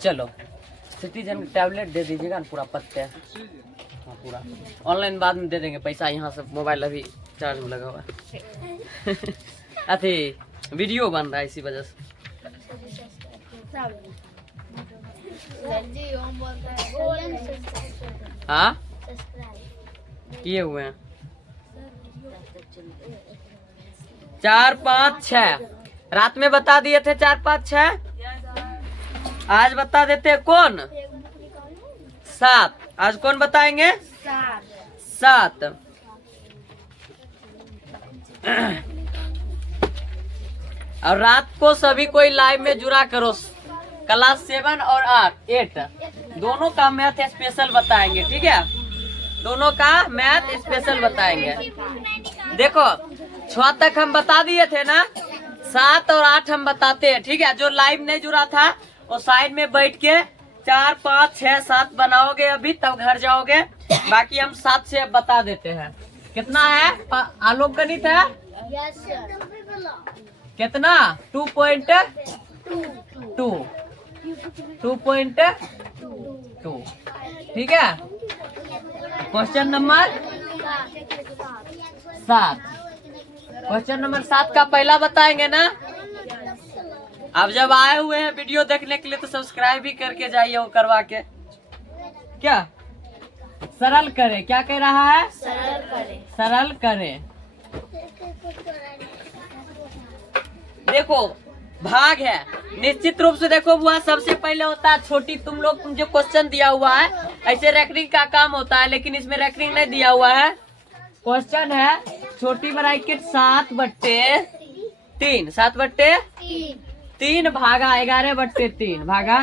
चलो citizen tablet दे दीजिएगा ना, पूरा पत्ते। हाँ पूरा, ऑनलाइन बाद में दे देंगे पैसा। यहाँ से मोबाइल अभी चार्ज में लगा हुआ है। अथी वीडियो बन रहा है इसी वजह से। हाँ किए हुए हैं 4 5 6 रात में बता दिए थे 4 5 6। आज बता देते हैं कौन 7। आज कौन बताएंगे 7। और रात को सभी कोई लाइव में जुड़ा करो। क्लास 7 और 8 दोनों का मैथ स्पेशल बताएंगे, ठीक है? दोनों का मैथ स्पेशल बताएंगे। देखो 6 तक हम बता दिए थे ना, 7 और 8 हम बताते हैं, ठीक है? जो लाइव नहीं जुड़ा था वो साइड में बैठ के 4 5 6 7 बनाओगे अभी, तब घर जाओगे। बाकी हम 7 से बता देते हैं। कितना है आलोक गणित है? कितना 2.2 2.2, ठीक है? Question number 7। क्वेश्चन नंबर 7 का पहला बताएंगे ना। अब जब आए हुए हैं वीडियो देखने के लिए तो सब्सक्राइब भी करके जाइए वो करवा के। क्या सरल करें, क्या कह रहा है? सरल करें। सरल करें। देखो भाग है, निश्चित रूप से देखो बुआ, सबसे पहले होता है छोटी। तुम लोग जो क्वेश्चन दिया हुआ है ऐसे रैकरिंग का काम होता है, लेकिन इसमें रैकरिंग नहीं दिया हुआ है। क्वेश्चन है छोटी ब्रैकेट 7/3 7/3 भागा 11/3 भागा।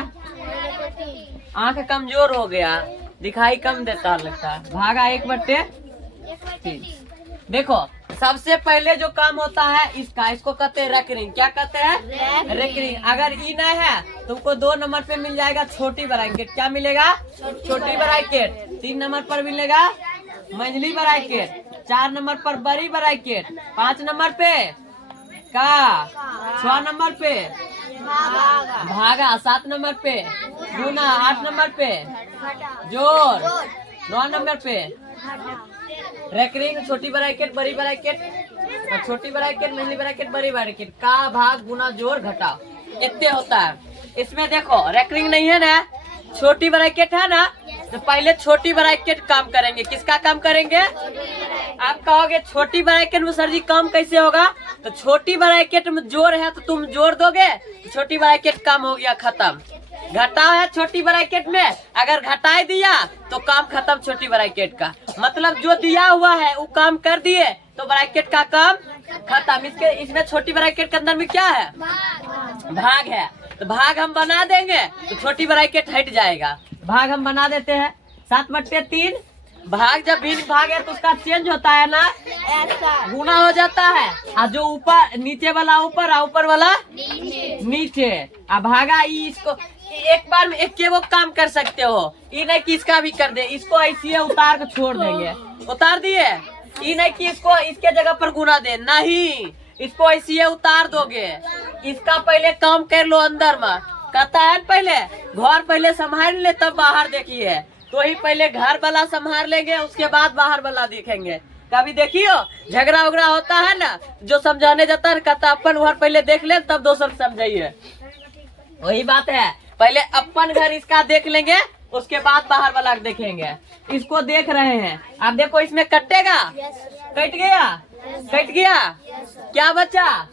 आंख कमजोर हो गया, दिखाई कम देता लगता है। भागा 1/3। देखो सबसे पहले जो काम होता है इसका, इसको कहते हैं रैकरिंग। क्या कहते हैं? रैकरिंग। अगर ई नहीं है तुमको 2 नंबर पे मिल जाएगा छोटी ब्रैकेट। क्या मिलेगा? छोटी ब्रैकेट। 3 नंबर पर मिलेगा मंझली ब्रैकेट। 4 नंबर पर बड़ी ब्रैकेट। 5 नंबर पे का 6 नंबर पे भागा। 7 नंबर पे गुना। 8 नंबर पे जोड़। 9 नंबर पे रैकरिंग। छोटी ब्रैकेट बड़ी ब्रैकेट, छोटी ब्रैकेट मंझली ब्रैकेट बड़ी ब्रैकेट का भाग गुना जोड़ घटाओ, इतने होता है। इसमें देखो रैकरिंग नहीं है ना, छोटी ब्रैकेट है ना, तो पहले छोटी ब्रैकेट काम करेंगे। किसका काम करेंगे? आप कहोगे छोटी ब्रैकेट में सर जी काम कैसे होगा? तो छोटी ब्रैकेट में जोड़ है तो तुम जोड़ दोगे, छोटी ब्रैकेट काम हो गया, खत्म। घटाव है छोटी ब्रैकेट में, अगर घटाई दिया तो काम खत्म छोटी ब्रैकेट का। मतलब जो दिया हुआ है वो काम कर दिए तो ब्रैकेट का काम खत्म। इसमें छोटी ब्रैकेट के अंदर में क्या है? भाग है। तो भाग हम बना देंगे तो छोटी ब्रैकेट हट जाएगा। भाग हम बना देते हैं 7/3। भाग जब भिन्न भाग है तो उसका चेंज होता है ना, गुना हो जाता है। और जो ऊपर नीचे वाला ऊपर और ऊपर वाला नीचे। अब भागा इसको एक बार में एक वो काम कर सकते हो। ये नहीं कि इसका भी कर दे, इसको ऐसे उतार के छोड़ देंगे। उतार दिए, ये नहीं कि इसको इसके जगह पर गुना दे, नहीं, इसको ऐसे उतार दोगे। इसका पहले काम कर लो अंदर में। कहता है पहले घर पहले संभाल ले तब बाहर देखिए। तो ही पहले घर वाला संभाल लेंगे, उसके बाद बाहर वाला देखेंगे। कभी देखियो झगड़ा उगड़ा होता है ना, जो समझाने जाता है कहता अपन घर पहले देख ले तब दोसर समझाइए। वही बात है, पहले अपन घर इसका देख लेंगे, उसके बाद बाहर वाला देखेंगे। इसको देख रहे हैं, आप देखो इसमें कटेगा। कट गया, कट गया। क्या बचा?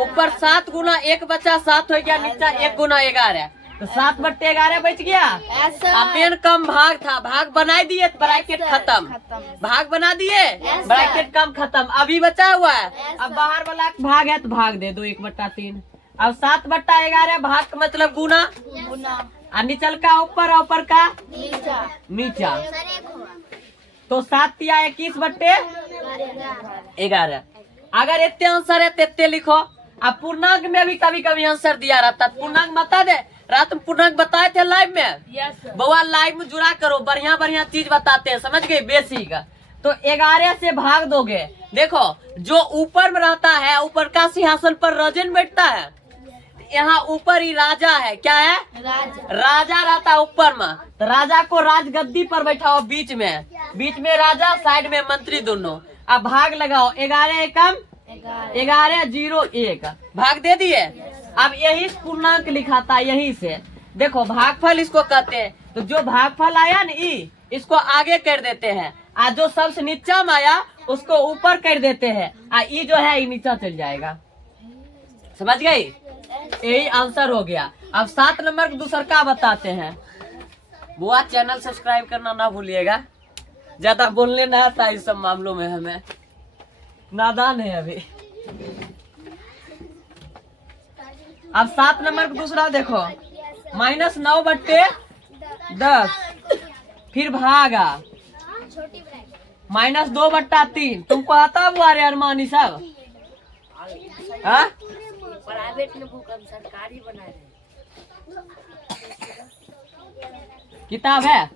ऊपर 7 गुना 1 बचा, 7 हो गया। नीचे 1 गुना 11 तो 7/11 बच गया। मेन कम भाग था, भाग बना दिए, ब्रैकेट खत्म। भाग बना दिए, ब्रैकेट कम खत्म। अभी बचा हुआ है, अब बाहर वाला भाग है तो भाग दे दो 1/3। अब 7/11 भाग का मतलब गुना, और निचल का ऊपर, ऊपर का नीचा। तो 7 या 21/11। अगर इतने आंसर है तो इतने लिखो। अब पूर्णांक में भी कभी कभी आंसर दिया रहता, पूर्णांक बता दे। रात में पूर्णांक बताए थे लाइव में। बउआ लाइव में जुड़ा करो, बढ़िया बढ़िया चीज बताते हैं, समझ गए? बेसिक। तो 11 से भाग दोगे। देखो जो ऊपर में रहता है, ऊपर का सिंहासन पर राजन बैठता है, यहाँ ऊपर ही राजा है, क्या है? राजा रहता ऊपर में, तो राजा को राजगद्दी पर बैठाओ बीच में राजा, साइड में मंत्री दोनों। अब भाग लगाओ, 11 एकम 11 0 1 भाग दे दिए। अब यही पूर्णांक लिखाता है, यही से देखो भागफल इसको कहते हैं। तो जो भागफल आया ना ई, इसको आगे कर देते हैं, आज जो सबसे नीचा में आया उसको ऊपर कर देते हैं, ई जो है ये नीचा चल जाएगा। समझ गई? यही आंसर हो गया। अब 7 नंबर को दूसर का बताते हैं। बुआ चैनल सब्सक्राइब करना ना भूलिएगा, ज्यादा बोलने ना आता इस सब मामलों में, हमें नादान है अभी। अब 7 नंबर को दूसरा देखो, -9/10 फिर भागा -2/3। तुमको आता बुआ रे अरमानी सब? हाँ प्राइवेट में बुक हम सरकारी बना रहे। किताब है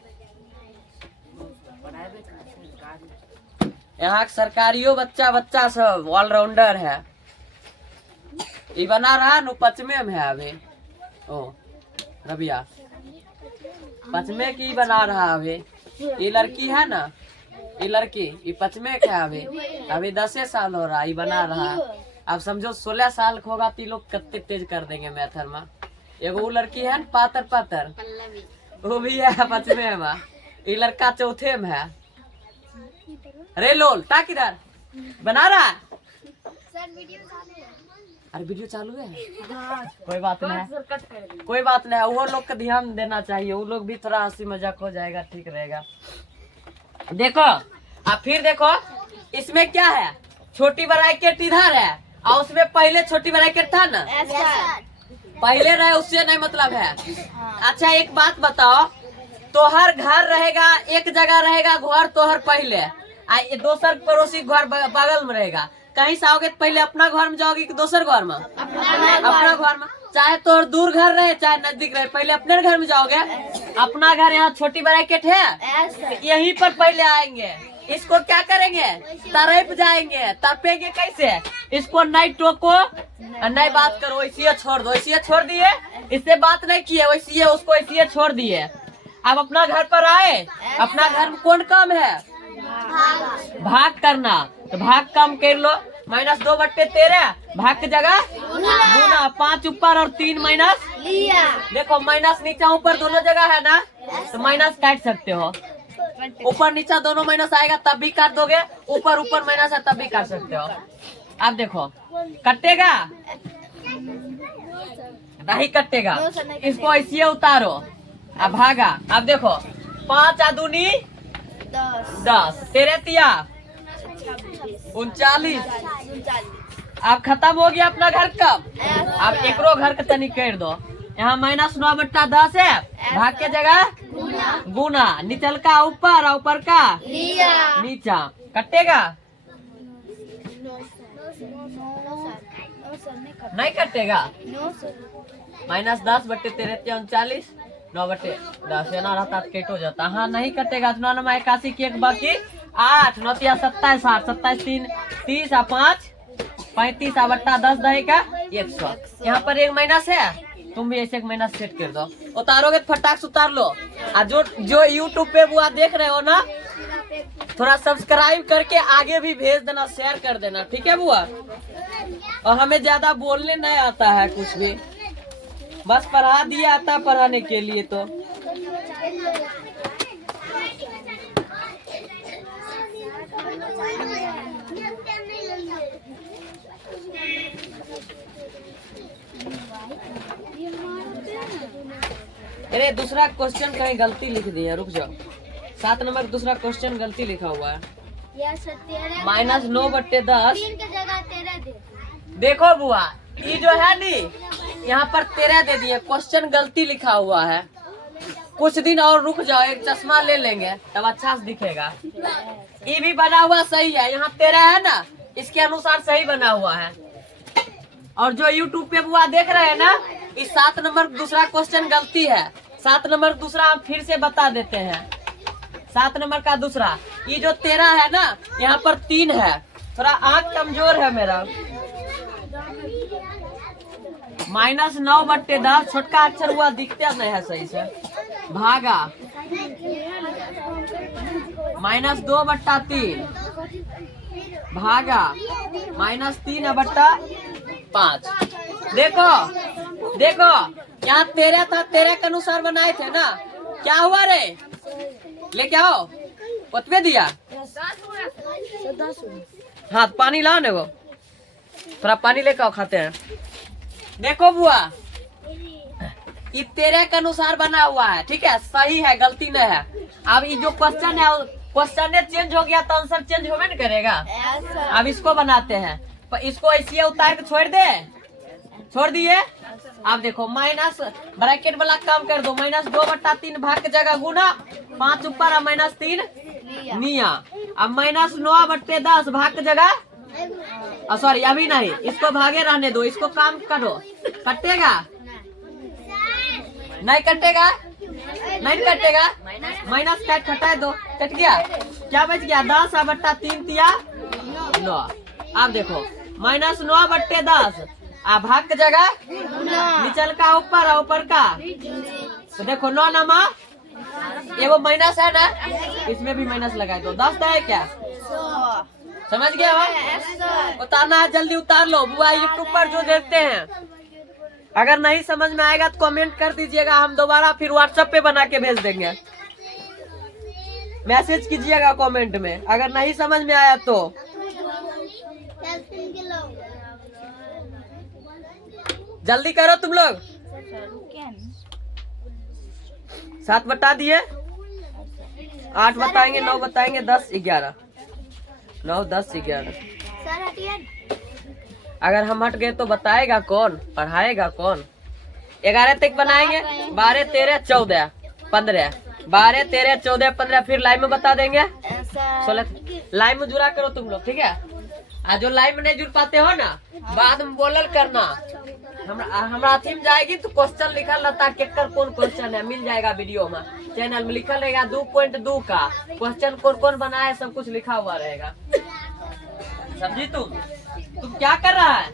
प्राइवेट में सरकारी। यहाँ सरकारियों बच्चा सब ऑलराउंडर है। ये बना रहा नु 5वें में है अभी। ओ रबिया 5वें की बना रहा अभी। ये लड़की है ना, ये लड़की ये 5वें का है अभी 10 साल हो रहा, ये बना रहा। अब समझो 16 साल का होगा तो ये लोग कितने तेज कर देंगे मैथर में। एगो वो लड़की है ना पातर, वो भी है 5वें में। ये लड़का 4थे में है। अरे लोल टा किधर बना रहा है? अरे वीडियो चालू है। कोई बात नहीं, कोई बात नहीं, वो लोग का ध्यान देना चाहिए, वो लोग भी थोड़ा हंसी मजाक हो जाएगा, ठीक रहेगा। देखो अब फिर देखो इसमें क्या है, छोटी ब्रैकेट इधर है और उसमें पहले छोटी ब्रैकेट था ना, पहले रहे उससे नहीं मतलब है। अच्छा एक बात बताओ, तोहर घर रहेगा एक जगह रहेगा घर तोहर पहले, दोसर पड़ोसी घर बगल में रहेगा। कहीं से आओगे तो पहले अपना घर में जाओगे कि दोसर घर में? अपना घर में। चाहे तो दूर घर रहे चाहे नजदीक रहे, पहले अपने घर में जाओगे। अपना घर यहाँ छोटी ब्रैकेट है, यहीं पर पहले आएंगे। इसको क्या करेंगे? तरफ जाएंगे। तरपेंगे कैसे? इसको नहीं टोको, नहीं बात करो, इसीलिए छोड़ दो। इसीलिए छोड़ दिए, इससे बात नहीं किए, वैसे उसको इसीलिए छोड़ दिए। अब अपना घर पर आए, अपना घर में कौन काम है? भाग करना। तो भाग कम कर लो, -2/13 भाग की जगह गुना, 5 ऊपर और 3 माइनस। देखो माइनस नीचा ऊपर दोनों जगह है ना, तो माइनस काट सकते हो। ऊपर नीचा दोनों माइनस आएगा तब भी काट दोगे, ऊपर ऊपर माइनस है तब भी काट सकते हो। अब देखो कटेगा नहीं कटेगा, इसको ऐसे उतारो। अब भागा। अब देखो 5 आ दूनी 10, 13 तिया 39। अब खत्म हो गया अपना घर का। अब एकरो घर का तनी कर दो। यहाँ -9/10 है, भाग के जगह गुना, निचल का ऊपर और ऊपर का नीचा। कटेगा नहीं कटेगा। -10/13 39, 9/10 ना रहता तो कट हो जाता। हाँ नहीं कटेगा। 9×81 की 1 बाकी 8, 9 × 27 60, 27 3 30 और 5 35 और बट्टा 10 दहेगा 100। यहाँ पर एक माइनस है, तुम भी ऐसे एक माइनस सेट कर दो। उतारोगे तो फटाक से उतार लो। और जो यूट्यूब पे बुआ देख रहे हो ना, थोड़ा सब्सक्राइब करके आगे भी भेज देना, शेयर कर देना, ठीक है बुआ। और हमें ज्यादा बोलने नहीं आता है कुछ भी, बस पढ़ा दिया आता पढ़ाने के लिए। तो अरे दूसरा क्वेश्चन कहीं गलती लिख दी है, रुक जाओ। 7 नंबर दूसरा क्वेश्चन गलती लिखा हुआ है। -9/10 देखो बुआ, ये जो है नी यहाँ पर 13 दे दिए, क्वेश्चन गलती लिखा हुआ है। कुछ दिन और रुक जाओ, एक चश्मा ले लेंगे तब अच्छा से दिखेगा। ये भी बना हुआ सही है, यहाँ 13 है ना, इसके अनुसार सही बना हुआ है। और जो यूट्यूब पे बुआ देख रहे हैं ना, इस 7 नंबर दूसरा क्वेश्चन गलती है। 7 नंबर दूसरा हम फिर से बता देते हैं। 7 नंबर का दूसरा, ये जो 13 है ना, यहाँ पर 3 है। थोड़ा आँख कमजोर है मेरा। -9/10 छोटका अक्षर हुआ दिखता नहीं है सही से। भागा -2/3 भागा -3/5। देखो देखो यहाँ तेरे था, तेरे के अनुसार बनाए थे ना। क्या हुआ रे, लेके आओ। उतने दिया। हाँ पानी लाओ ने, वो थोड़ा पानी लेकर आओ, खाते हैं। देखो बुआ, ये तेरे के अनुसार बना हुआ है, ठीक है, सही है, गलती नहीं है। अब ये जो क्वेश्चन है, क्वेश्चन चेंज हो गया तो आंसर चेंज होवे न करेगा। अब इसको बनाते हैं, पर इसको ऐसे उतार के छोड़ दे, छोड़ दिए। अब देखो माइनस ब्रैकेट वाला काम कर दो। -2/3 भाग के जगह गुना 5 ऊपर और -3 निया। अब -9/10 भाग के जगह, सॉरी अभी नहीं, इसको भागे रहने दो, इसको काम करो। कटेगा नहीं, कटेगा नहीं, कटेगा। माइनस काट, हटा दो, कट गया। क्या बच गया? 10/3 तिया 9। अब देखो -9/10 आ भाग के जगह निचल का ऊपर और ऊपर का, तो देखो 9 नमा एगो माइनस है ना, इसमें भी माइनस लगा दो। 10 है क्या? समझ गया हो? उतारना है, जल्दी उतार लो बुआ। यूट्यूब पर जो देखते हैं, अगर नहीं समझ में आएगा तो कमेंट कर दीजिएगा, हम दोबारा फिर व्हाट्सएप पे बना के भेज देंगे। मैसेज कीजिएगा कमेंट में अगर नहीं समझ में आया तो। जल्दी करो तुम लोग। 7 बता दिए, 8 बताएंगे, 9 बताएंगे, 10 11, 9 10 11। अगर हम हट गए तो बताएगा कौन, पढ़ाएगा कौन? 11 तक बनाएंगे, 12 13 14 15, 12 13 14 15, फिर लाइन में बता देंगे 16। लाइन में जुड़ा करो तुम लोग, ठीक है। आज जो लाइन में नहीं जुड़ पाते हो ना, बाद में बोलल करना। हमरा थीम जाएगी तो क्वेश्चन लिखल रहता, केकर कौन क्वेश्चन है, मिल जाएगा वीडियो में, चैनल में लिखल रहेगा। 2.2 का क्वेश्चन कौन कौन बनाया है, सब कुछ लिखा हुआ रहेगा। समझी तुम क्या कर रहा है?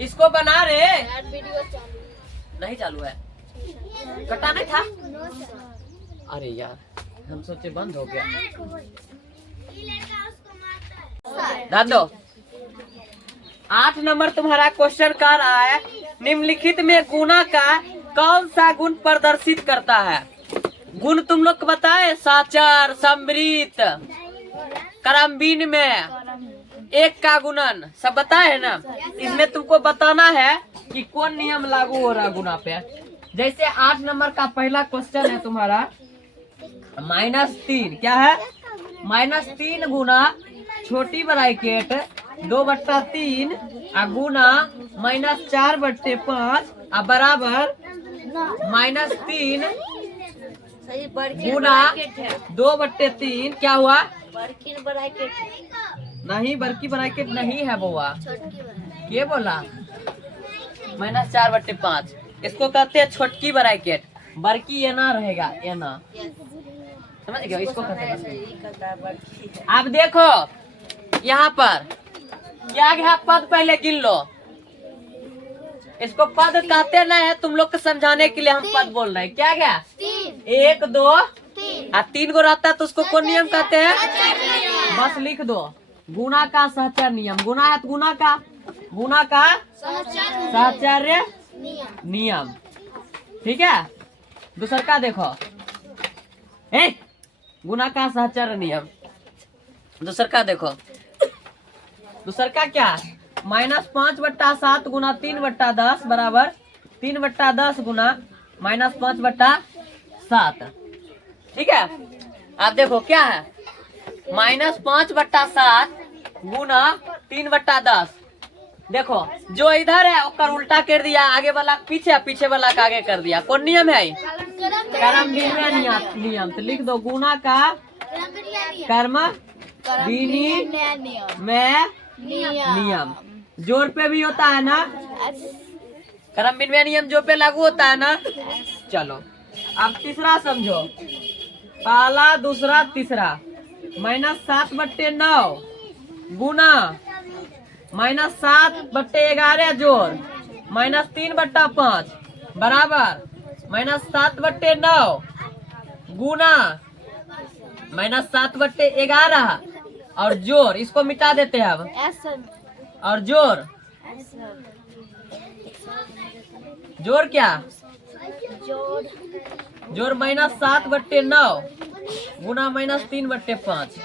इसको बना रे। नहीं चालू है, कटा नहीं था। अरे यार, हम सोचे बंद हो गया। दादो 8 नंबर तुम्हारा क्वेश्चन कर रहा है, निम्नलिखित में गुना का कौन सा गुण प्रदर्शित करता है? गुण तुम लोग बताए, साचर, समृत, करमबिन में 1 का गुणन, सब बताए है ना। इसमें तुमको बताना है कि कौन नियम लागू हो रहा गुना पे। जैसे 8 नंबर का पहला क्वेश्चन है तुम्हारा -3, क्या है? -3 गुना छोटी ब्रैकेट 2/3 गुना -4/5 बराबर -3 गुना 2/3। क्या हुआ? नहीं, बड़की ब्रैकेट नहीं है बुआ। ये बोला -4/5, इसको कहते हैं छोटकी ब्रैकेट। बड़की ये ना रहेगा, ये ना, समझ गए? इसको कहते हैं। अब देखो यहाँ पर क्या गया, पद पहले गिन लो। इसको पद कहते ना है, तुम लोग को समझाने के लिए हम पद बोल रहे हैं। क्या गया? 1 2 3 गो रहता है तो उसको कौन नियम कहते हैं? बस लिख दो, गुना का सहचर नियम। गुना है तो गुना का सहचर्य नियम, ठीक है। दूसर का देखो, गुना का सहचर्य नियम। दूसर का देखो, दूसर का क्या? -5/7 गुना 3/10 बराबर 3/10 गुना -5/7, ठीक है। आप देखो क्या है, -5/7 गुना 3/10। देखो जो इधर है उसका उल्टा कर दिया, आगे वाला पीछे, पीछे वाला का आगे कर दिया। कौन नियम है? कर्मबिन नियम। तो लिख दो, गुना का कर्मबिन में नियम। जोड़ पे भी होता है ना, कर्मबिन में नियम जो पे लागू होता है ना। चलो अब तीसरा समझो, पहला दूसरा तीसरा। -7/9 गुना -7/11 जोड़ -3/5 बराबर -7/9 गुना -7/11 और जोड़, इसको मिटा देते हैं अब। और जोड़ क्या? जोड़ -7/9 गुना -3/5।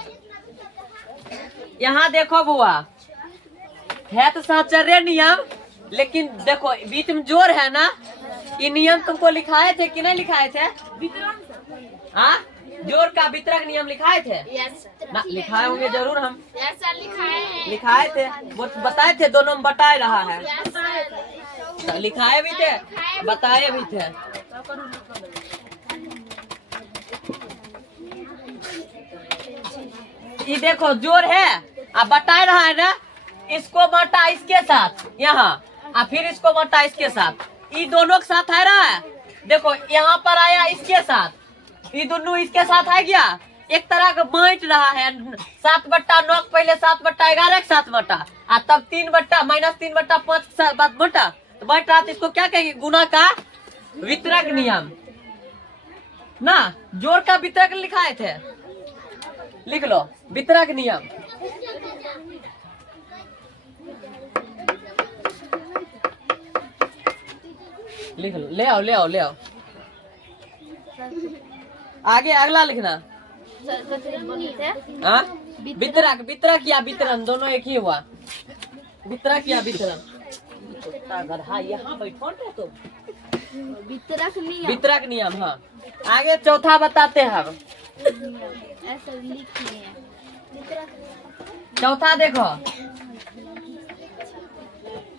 यहाँ देखो बुआ, है तो साहचर्य नियम, लेकिन देखो बीच में जोड़ है ना, ये नियम तुमको लिखाए थे कि नहीं लिखाए थे? हाँ, जोड़ का वितरक नियम लिखाए थे ना? लिखाए होंगे जरूर, हम लिखाए थे, वो बताए थे, दोनों में बताए रहा है, तो लिखाए भी थे, बताए भी थे। ये देखो जोड़ है, अब बता रहा है ना, इसको बांटा इसके साथ यहाँ, और फिर इसको बांटा इसके साथ, ये दोनों के साथ आ रहा है। देखो यहाँ पर आया इसके साथ, ये दोनों इसके साथ आ गया, एक तरह का बांट रहा है। 7/9 पहले 7/11 के साथ बांटा, और तब -3/5 के साथ बांटा, तो बांट रहा था। इसको क्या कहेंगे? गुना का वितरक नियम ना। जोड़ का वितरक लिखाए थे, लिख लो वितरक नियम। लिख लो, ले आओ। आगे अगला लिखना। हाँ, वितरक या वितरण दोनों एक ही हुआ। वितरक या वितरण, गधा यहाँ बैठो ना तो। वितरक नियम, हाँ। आगे चौथा बताते हैं हम। चौथा देखो,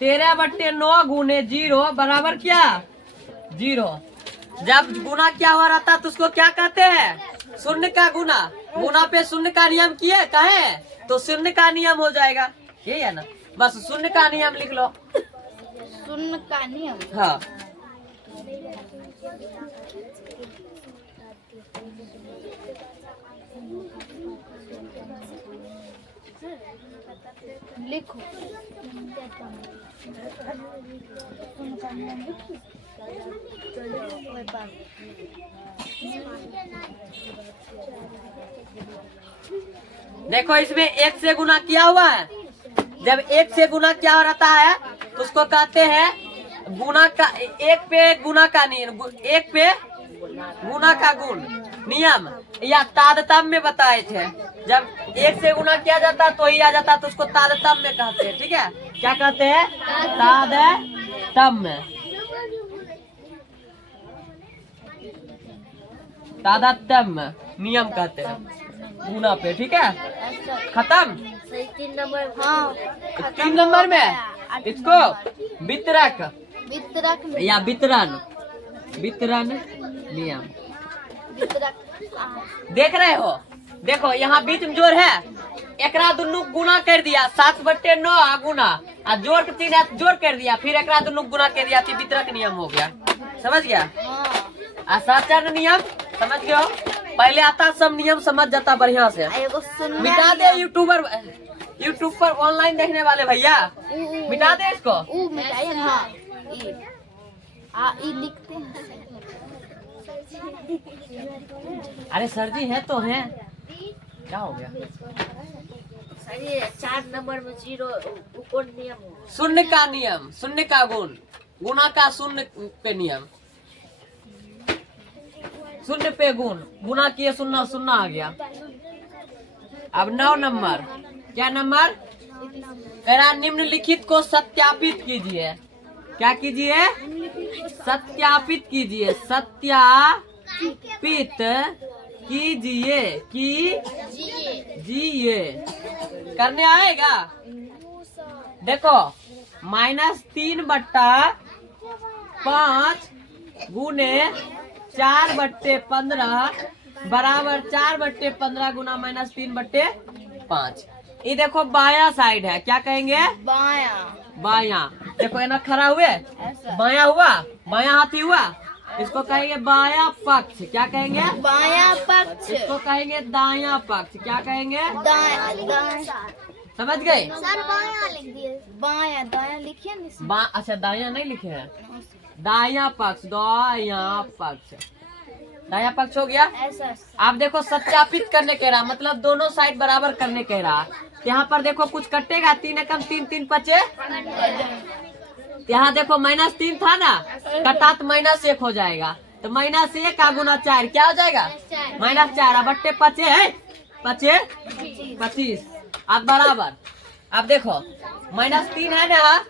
13/9 गुने 0 बराबर क्या? 0। जब गुना क्या हो रहा था तो उसको क्या कहते हैं? शून्य का गुना। गुना पे शून्य का नियम किए कहे तो शून्य का नियम हो जाएगा, यही है ना? बस शून्य का नियम लिख लो। शून्य का नियम, हाँ। लिखो। देखो इसमें 1 से गुना किया हुआ है। जब 1 से गुना क्या रहता है तो उसको कहते हैं गुना का, 1 पे गुना का नियम, 1 पे गुना का गुण नियम, या तादतम में बताए थे। जब 1 से गुना किया जाता तो ही आ जाता, तो उसको तादतम में कहते हैं। ठीक है, क्या कहते हैं? तादतम में। तादतम नियम कहते हैं गुना पे। ठीक है, खत्म। 3 नंबर। हाँ, 3 नंबर में इसको वितरक या वितरण नियम देख रहे हो। देखो यहाँ बीच में जोड़ है, एकरा दुनू गुना कर दिया, 7/9 गुना, और जोड़ के 3 जोड़ कर दिया, फिर एकरा दुनू गुना कर दिया, फिर वितरक नियम हो गया। समझ गया? आचार्य नियम समझ गए हो? पहले आता सब नियम समझ जाता बढ़िया से। मिटा दे यूट्यूब पर ऑनलाइन देखने वाले भैया, मिटा दे इसको। लिखते हैं। अरे सर जी है तो है, क्या हो गया? 4 नंबर में 0 कौन नियम हो? शून्य का नियम, शून्य का गुण, गुना का शून्य पे नियम। शून्य पे गुण, गुना किए 0 0 आ गया। अब 9 नंबर, क्या नंबर? कह रहा निम्नलिखित को सत्यापित कीजिए। क्या कीजिए? सत्यापित कीजिए। सत्यापित कीजिए करने आएगा। देखो -3/5 गुने 4/15 बराबर 4/15 गुना -3/5। ये देखो बाया साइड है, क्या कहेंगे? बाया। देखो है ना, खड़ा हुए बाया हुआ, बाया हाथी हुआ, इसको कहेंगे बाया पक्ष। क्या कहेंगे? बाया पक्ष। इसको कहेंगे दाया पक्ष। क्या कहेंगे? समझ गए? सर बायां लिख दिए। बायां दायां लिखिए ना। अच्छा दायां नहीं लिखे हैं, दायां पक्ष, दायां पक्ष, दायां पक्ष हो गया। ऐसा आप देखो सत्यापित करने कह रहा, मतलब दोनों साइड बराबर करने कह रहा। यहाँ पर देखो कुछ कटेगा, 3 एकम 3, 3 पचे। यहाँ देखो -3 था ना, कटा तो -1 हो जाएगा, तो -1 का गुना 4 क्या हो जाएगा? -4 बट्टे पचे है, पचे 25। अब बराबर, अब देखो -3 है ना,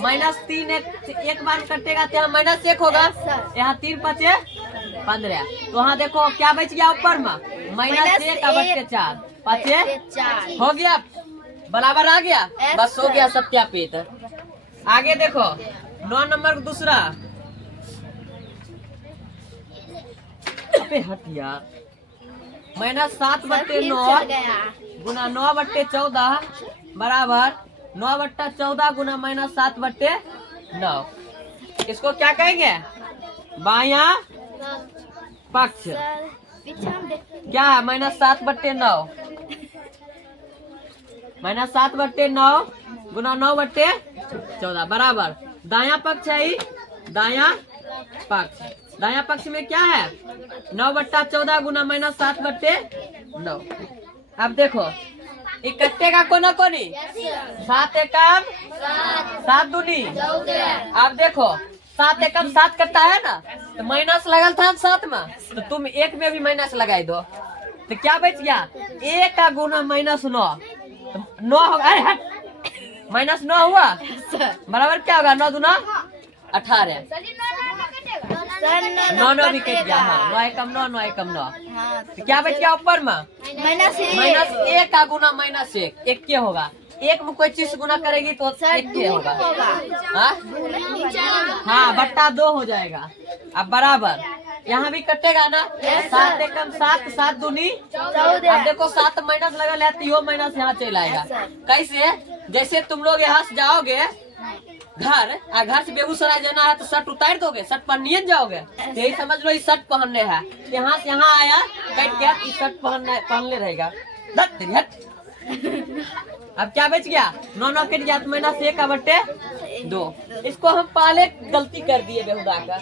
-3 एक बार कटेगा तो यहाँ -1 होगा, यहाँ 3 पचे 15। तो वहाँ देखो क्या बच गया ऊपर में, -1 का बट्टे 4 पचे 4 हो गया, बराबर आ गया, बस हो गया सत्यापित। आगे देखो 9 नंबर दूसरा, अबे हट यार, -7 बट्टे 9 गुना 9 बट्टे 14 बराबर 9 बट्टा 14 गुना -7 बट्टे 9। इसको क्या कहेंगे? बायां पक्ष। पीछे हम देखते क्या है? -7 बट्टे 9, -7 बट्टे 9 गुना 9 बट्टे 14 बराबर दायां पक्ष है ही, दायां पक्ष। दायां पक्ष में क्या है? 9 बट्टा 14 गुना -7 बट्टे 9। अब देखो इकट्ठे का कोना कोनी, 7 एकम 7 दूनी। अब देखो 7 एकम 7 कट्टा है ना, तो माइनस लगल था 7 में, तो तुम 1 में भी माइनस लगाई दो, तो क्या बच गया? 1 का गुना -9, 9 होगा, -9 हुआ बराबर क्या होगा? 9 दूना 18, 9 भी कट गया। हाँ 9 एकम 9, 9 एकम 9, हाँ तो क्या बच गया ऊपर में? -1 का गुना -1, 1 के होगा। 1 में कोई चीज गुना करेगी तो 1 के होगा। हाँ बट्टा 2 हो जाएगा। अब बराबर यहाँ भी कटेगा ना, 7 एकम 7, 7 दूनी 14। अब देखो 7 माइनस लगा है, तो यो माइनस यहाँ चला आएगा। कैसे? जैसे तुम लोग यहाँ से जाओगे घर, घर से बेगूसराय जाना है तो शर्ट उतार दोगे, शर्ट पहनिए जाओगे, यही समझ लो शर्ट पहनने है। यहाँ से यहाँ आया कट गया, शर्ट पहनने रहेगा। अब क्या बच गया? 9 9 कट गया, तो -1 का बट्टे 2। इसको हम पहले गलती कर दिए बेहुदा का।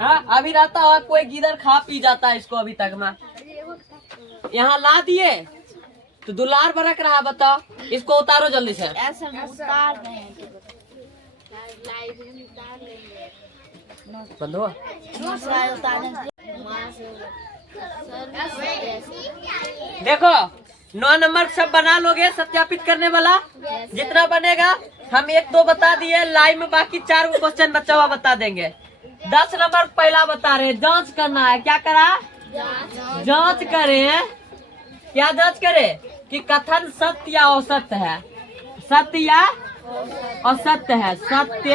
हाँ अभी रहता है कोई गिदर खा पी जाता है इसको अभी तक में, यहाँ ला दिए तो दुलार बरक रहा। बताओ इसको उतारो जल्दी से। ऐसा उतार रहे हैं। बंद हुआ। देखो 9 नंबर सब बना लोगे सत्यापित करने वाला, जितना बनेगा हम 1 2 बता दिए लाइव में, बाकी 4 गो क्वेश्चन बचा हुआ बता देंगे। 10 नंबर पहला बता रहे, जांच करना है। क्या करा? जांच करें। क्या जांच करें? कि कथन सत्य या असत्य है, सत्य या असत्य है, सत्य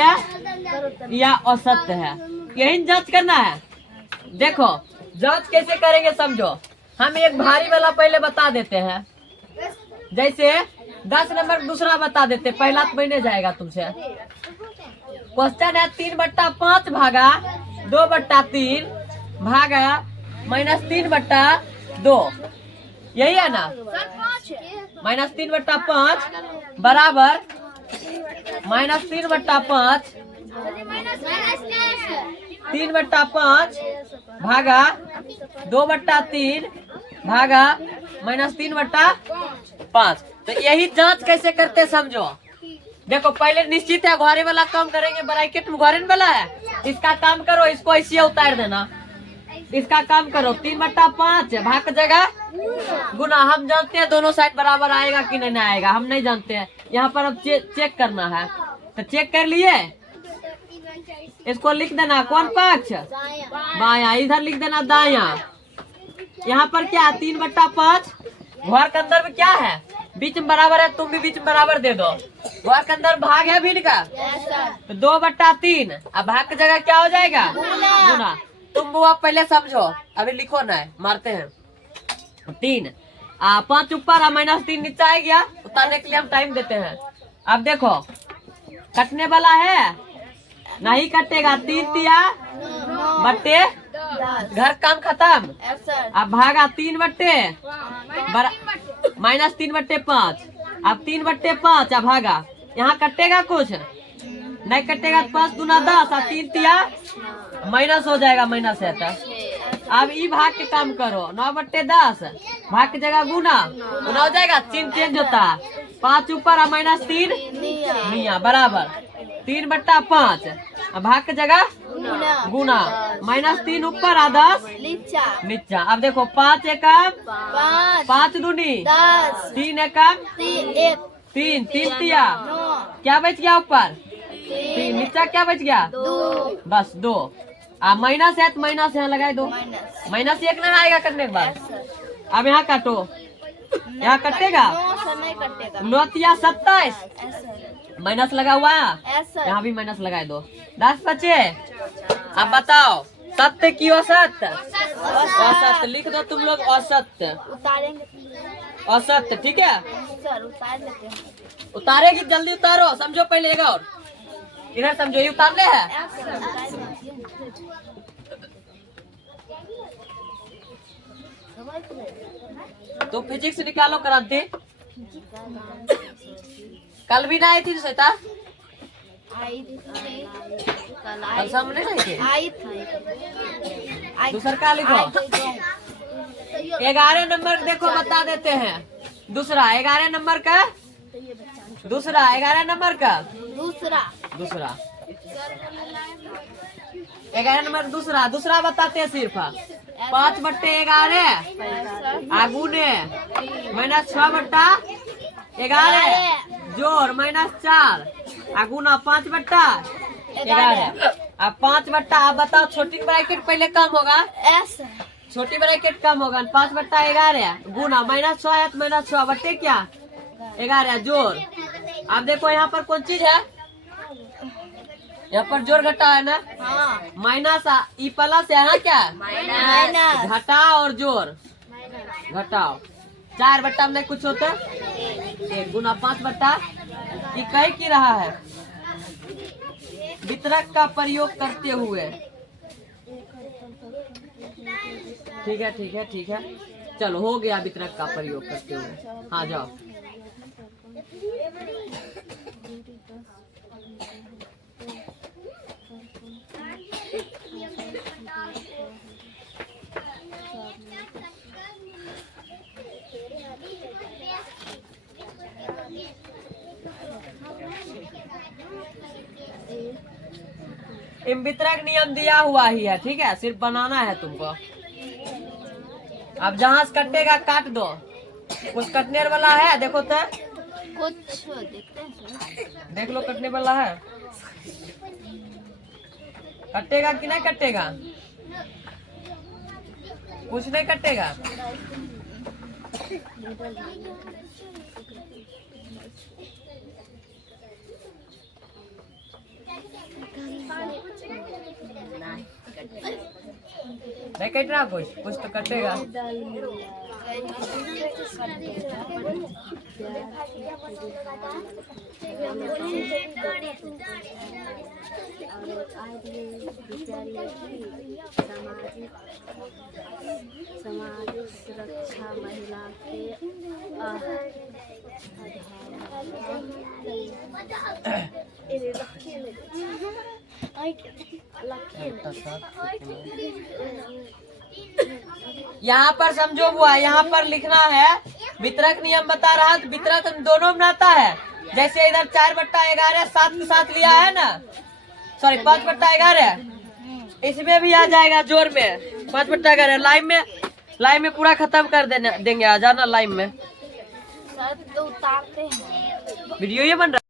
या असत्य है, यही जांच करना है। देखो जांच कैसे करेंगे समझो। हम एक भारी वाला पहले बता देते हैं, जैसे 10 नंबर दूसरा बता देते, पहला तो बने जाएगा तुमसे। क्वेश्चन है 3 बट्टा 5 भागा 2 बट्टा 3 भागा -3 बट्टा 2, यही है ना? -3 बट्टा 5 बराबर -3 बट्टा 5, 3 बट्टा 5 भागा 2 बट्टा 3 भागा -3 बट्टा 5। तो यही जांच कैसे करते समझो। देखो पहले निश्चित है घोरे वाला काम करेंगे, ब्रैकेट में घोरे वाला है, इसका काम करो, इसको ऐसे उतार देना। इसका काम करो 3 बट्टा 5 भाग जगह गुना। हम जानते हैं दोनों साइड बराबर आएगा कि नहीं आएगा, हम नहीं जानते हैं। यहाँ पर अब चेक करना है, तो चेक कर लिए। इसको लिख देना कौन पक्ष? बाया। इधर लिख देना दाया। यहाँ पर क्या 3 बट्टा 5, घर के अंदर में क्या है? बीच में बराबर है, तुम भी बीच में बराबर दे दो। घर के अंदर भाग है भिन्न का, तो 2 बट्टा 3। अब भाग की जगह क्या हो जाएगा? गुना। तुम वो पहले समझो, अभी लिखो ना, मारते हैं 3 5 ऊपर -3 नीचे आ गया, उतारने के लिए हम टाइम देते हैं। अब देखो कटने वाला है, नहीं कटेगा। 3 तिया बट्टे, घर काम खत्म। अब भागा 3 बट्टे -3 बट्टे 5। अब 3/5 अब भागा, यहाँ कटेगा कुछ नहीं कटेगा, 5 दूना 10 और 3 तिया माइनस हो जाएगा, माइनस है तो अब ई भाग के काम करो, 9/10 भाग की जगह गुना गुना हो जाएगा, चिन्ह चेंज होता है, 5 ऊपर और -3 निया बराबर 3/5 भाग की जगह गुना -3 ऊपर और 10 नीचा। अब देखो 5 एकम 5 दूनी 3 एकम 3 तिया क्या बच गया ऊपर 3 नीचा क्या बच गया बस 2 माइनस है तो माइनस यहाँ लगाए दो, -1 नहीं आएगा करने के बाद। अब यहाँ काटो, यहाँ कटेगा 9 तिया 27 माइनस लगा हुआ है, यहाँ भी माइनस लगाए दो, 10 बचे। अब बताओ सत्य की औसत, औसत लिख दो तुम लोग, औसत औसत ठीक है, उतारेगी जल्दी उतारो, समझो पहले एक और इधर समझो, ये उतारने है तो फिजिक्स निकालो क्रांति, कल भी ना आई थी श्वेता, कल सामने नहीं थी, दूसरा का लिखो 11 नंबर देखो बता देते हैं, दूसरा 11 नंबर का, दूसरा 11 नंबर का, दूसरा 11 नंबर दूसरा बताते हैं सिर्फ 5/11 आगुने -6/11 जोड़ -4 आगुना 5/11। अब 5/, आप बताओ छोटी ब्रैकेट पहले कम होगा, छोटी ब्रैकेट कम होगा, 5/11 गुना -6 है तो -6 बटे क्या 11 जोड़। अब देखो यहाँ पर कौन चीज है, यहाँ पर जोड़ घटा है ना, माइनस ई प्लस यहाँ क्या माइनस, घटाओ और जोड़ घटाओ, 4/, में कुछ होता 1 गुना 5/, ये कह की रहा है वितरक का प्रयोग करते हुए। ठीक है ठीक है ठीक है, चलो हो गया वितरक का प्रयोग करते हुए, हाँ जाओ। वितरक नियम दिया हुआ ही है, ठीक है, सिर्फ बनाना है तुमको। अब जहाँ से कटेगा काट दो, कुछ कटने वाला है देखो तो, कुछ देखते हैं, देख लो कटने वाला है, कटेगा कि नहीं कटेगा, कुछ नहीं कटेगा। नहीं कट रहा, कुछ तो कटेगा। सामाजिक सुरक्षा महिला के यहाँ पर समझो बुआ, यहाँ पर लिखना है वितरक नियम बता रहा है, तो वितरक दोनों में आता है, जैसे इधर 4/11 7 के साथ लिया है ना, सॉरी 5/11 इसमें भी आ जाएगा जोड़ में 5/11, लाइन में पूरा खत्म कर देंगे, आ जाना लाइन में। सर तो उतारते हैं, वीडियो ये बन रहा है।